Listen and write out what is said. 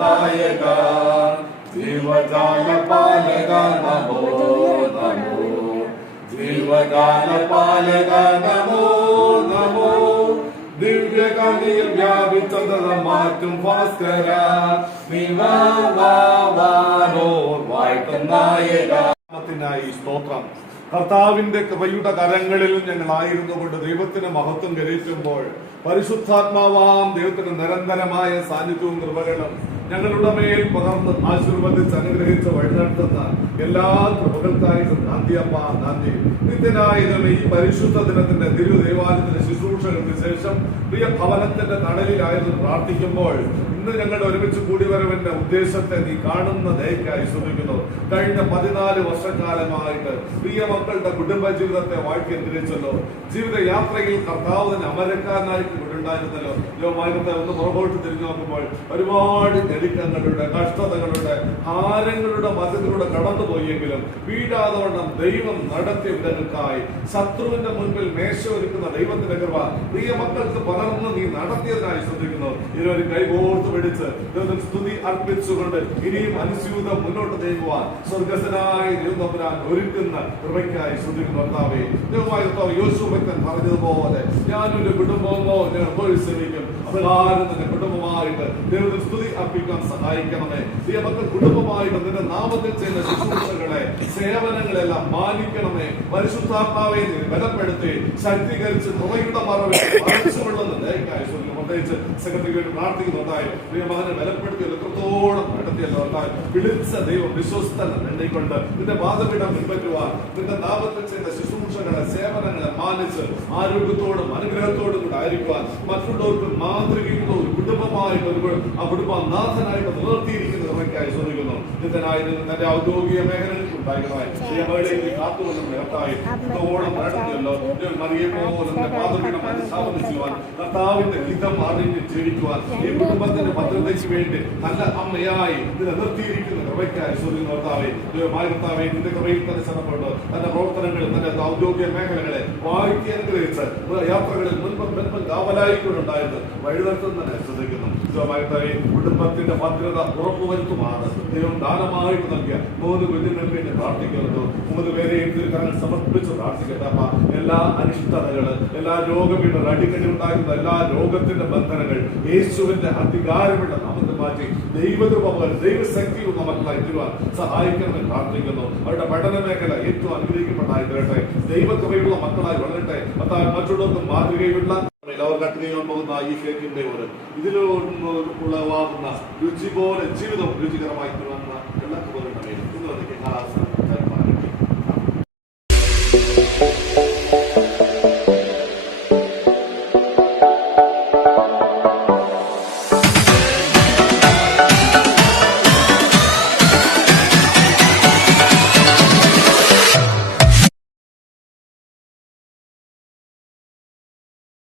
നായക ജീവജാല പാലക നമോ നമോ ജീവജാല പാലക നമോ നമോ ദിവ്യകാന്തിയിൽ വ്യാപിച്ചത മാറ്റും ഭാസ്കര വാഴ്ത്തും നായക. സ്തോത്രം. കർത്താവിന്റെ കൃപയുടെ കരങ്ങളിൽ ഞങ്ങളായിരുന്നു കൊണ്ട് ദൈവത്തിന് മഹത്വം കരയിക്കുമ്പോൾ പരിശുദ്ധാത്മാവാം ദൈവത്തിന് നിരന്തരമായ സാന്നിധ്യവും കൃപകളും ഞങ്ങളുടെ മേൽ പകർന്ന് ആശീർവദിച്ച് അനുഗ്രഹിച്ച് വഴിനടത്തുന്ന എല്ലാ കൃപകൾക്കായിട്ടും നന്ദിയപ്പ നന്ദി. നിത്യനായതും ഈ പരിശുദ്ധ ദിനത്തിന്റെ തിരുദേവാലയത്തിന്റെ ശുശ്രൂഷകൾക്ക് ശേഷം പ്രിയ ഭവനത്തിന്റെ തണലിലായിരുന്നു പ്രാർത്ഥിക്കുമ്പോൾ ഇന്ന് ഞങ്ങളുടെ ഒരുമിച്ച് കൂടിവരവിന്റെ ഉദ്ദേശത്തെ നീ കാണുന്ന ദയക്കായി ശ്രമിക്കുന്നു. കഴിഞ്ഞ 14 വർഷക്കാലമായിട്ട് പ്രിയ മക്കളുടെ കുടുംബ ജീവിതത്തെ വാഴ്ത്തിയന്ത്രിച്ചല്ലോ. ജീവിതയാത്രയിൽ കർത്താവിന് അമരക്കാരനായിട്ട് ഉണ്ടായിരുന്നല്ലോ. ലോകത്തെ ഒന്ന് പുറകോട്ട് തിരിഞ്ഞു നോക്കുമ്പോൾ ഒരുപാട് ഞെരുക്കങ്ങളുടെ കഷ്ടതകളുടെ ഭാരങ്ങളുടെ മധ്യത്തിലൂടെ കടന്നുപോയെങ്കിലും വീഴാതവണ്ണം ദൈവം നടത്തിയ വിധങ്ങൾക്കായി ശത്രുവിന്റെ മുൻപിൽ മേശ ഒരുക്കുന്ന ദൈവത്തിന്റെ കൃപ പ്രിയ മക്കൾക്ക് പകർന്ന് നീ നടത്തിയതിനായി ശ്രദ്ധിക്കുന്നു. ഇതിനൊരു കൈകോർത്ത് പിടിച്ച് ദൈവത്തിന് സ്തുതി അർപ്പിച്ചുകൊണ്ട് ഇനിയും അനുസ്യൂതം മുന്നോട്ട് നീങ്ങുവാൻ സ്വർഗസ്ഥനായ ദൈവം ഒരുക്കുന്ന കൃപയ്ക്കായി ശ്രദ്ധിക്കുന്നു. കർത്താവേ, ദൈവമായ കർത്താവ് യോശുവ ഭക്തൻ പറഞ്ഞതുപോലെ ഞാനൊരു കുടുംബമോ ഞാൻ ശ്രമിക്കും അപ്രകാരം തന്നെ കുടുംബമായിട്ട് ദൈവത്തിന് സ്തുതി അർപ്പിക്കാൻ സഹായിക്കണമേ. ദൈവമക്കൾ കുടുംബമായിട്ട് നിന്റെ നാമത്തിൽ ചെയ്യുന്ന ശുശ്രൂഷകളെ സേവനങ്ങളെല്ലാം മാനിക്കണമേ. പരിശുദ്ധാത്മാവെ ബലപ്പെടുത്തി ശക്തീകരിച്ച് കൃപയുടെ മറവിൽ ആവശ്യമുള്ളത് ദയക്കായി പ്രത്യേകിച്ച് സെക്രട്ടറിക്ക് വേണ്ടി പ്രാർത്ഥിക്കുന്നുണ്ടായി. പ്രിയ മകനെ ബലപ്പെടുത്തി എത്രത്തോളം നടത്തിയല്ലോ ഉണ്ടായി വിളിച്ച ദൈവം വിശ്വസ്തൻ എണ്ണിക്കൊണ്ട് നിന്റെ വാദപീഠം പിൻപറ്റുവാൻ നിന്റെ നാമത്തിൽ ചെയ്യുന്ന ശുശ്രൂഷകളെ സേവനങ്ങളെ മാനിച്ച് ആരോഗ്യത്തോടും അനുഗ്രഹത്തോടും കൂടെ ആയിരിക്കുവാൻ മറ്റുള്ളവർക്ക് മാതൃകയുള്ള ഒരു കുടുംബമായിട്ട് ആ കുടുംബനാഥനായിട്ട് നിലനിർത്തിയിരിക്കുന്ന കൃപയ്ക്കായി ശ്രദ്ധിക്കുന്നു. നിത്യനായിരുന്നു തന്റെ ഔദ്യോഗിക മേഖലകളിൽ ഉണ്ടായിരുന്നതായി കാത്തുകൊണ്ടും നേർത്തായി തോളം നടത്തിയല്ലോ മറിയപ്പോലെ പാതപീഠം അനുസ്ഥാപനിച്ചുവാൻ കർത്താവിന്റെ ഹിതം അറിഞ്ഞ് ജീവിക്കുവാൻ ഈ കുടുംബത്തിന്റെ ഭദ്രതയ്ക്ക് വേണ്ടി നല്ല അമ്മയായി നിലനിർത്തിയിരിക്കുന്ന കൃപയ്ക്കായി ശ്രദ്ധിക്കുന്നു. കർത്താവേ, നിന്റെ കൃപയിൽ തന്നെ ശ്രമപ്പെട്ട് തന്റെ പ്രവർത്തനങ്ങളിൽ തന്റെ ഔദ്യോഗിക മേഖലകളെ വാഴ്ത്തി അനുഗ്രഹിച്ച് യാത്രകളിൽ മുൻപ് കാവലായിക്കൊണ്ടുണ്ടായത് വഴിനടത്തുന്നതിനെ ശ്രദ്ധിക്കുന്നു. കുടുംബത്തിന്റെ ഭദ്രത ഉറപ്പുവരുത്തുമാണ് ദൈവം ദാനമായിട്ട് നൽകിയ 3 കുഞ്ഞുങ്ങൾക്ക് വേണ്ടി പ്രാർത്ഥിക്കുന്നത്. 3 പേരെയും തിരുക്കരങ്ങൾ സമർപ്പിച്ച് പ്രാർത്ഥിക്കട്ടെ. എല്ലാ അനിഷ്ടതകള്, എല്ലാ രോഗപീഠങ്ങൾ, അടിക്കടി ഉണ്ടാകുന്ന എല്ലാ രോഗത്തിന്റെ ബന്ധനങ്ങൾ യേശുവിന്റെ അധികാരമുള്ള നാമത്തിൽ മാറ്റി ദൈവകൃപകൾ ദൈവശക്തിയും നമുക്കായി തരുവാൻ സഹായിക്കണമെന്ന് പ്രാർത്ഥിക്കുന്നു. അവരുടെ പഠന മേഖല ഏറ്റവും അനുഗ്രഹിക്കപ്പെട്ടായി തീരട്ടെ. ദൈവകൃപയുള്ള മക്കളായി വളരട്ടെ. മറ്റുള്ളവർക്ക് മാതൃകയുള്ള അവർ കട്ട് ചെയ്യാൻ പോകുന്ന ഈ കേക്കിന്റെ ഇതിലുള്ളവാകുന്ന രുചി പോലെ ജീവിതം രുചികരമായി തീർന്ന എല്ലാ കൃപകളുടെ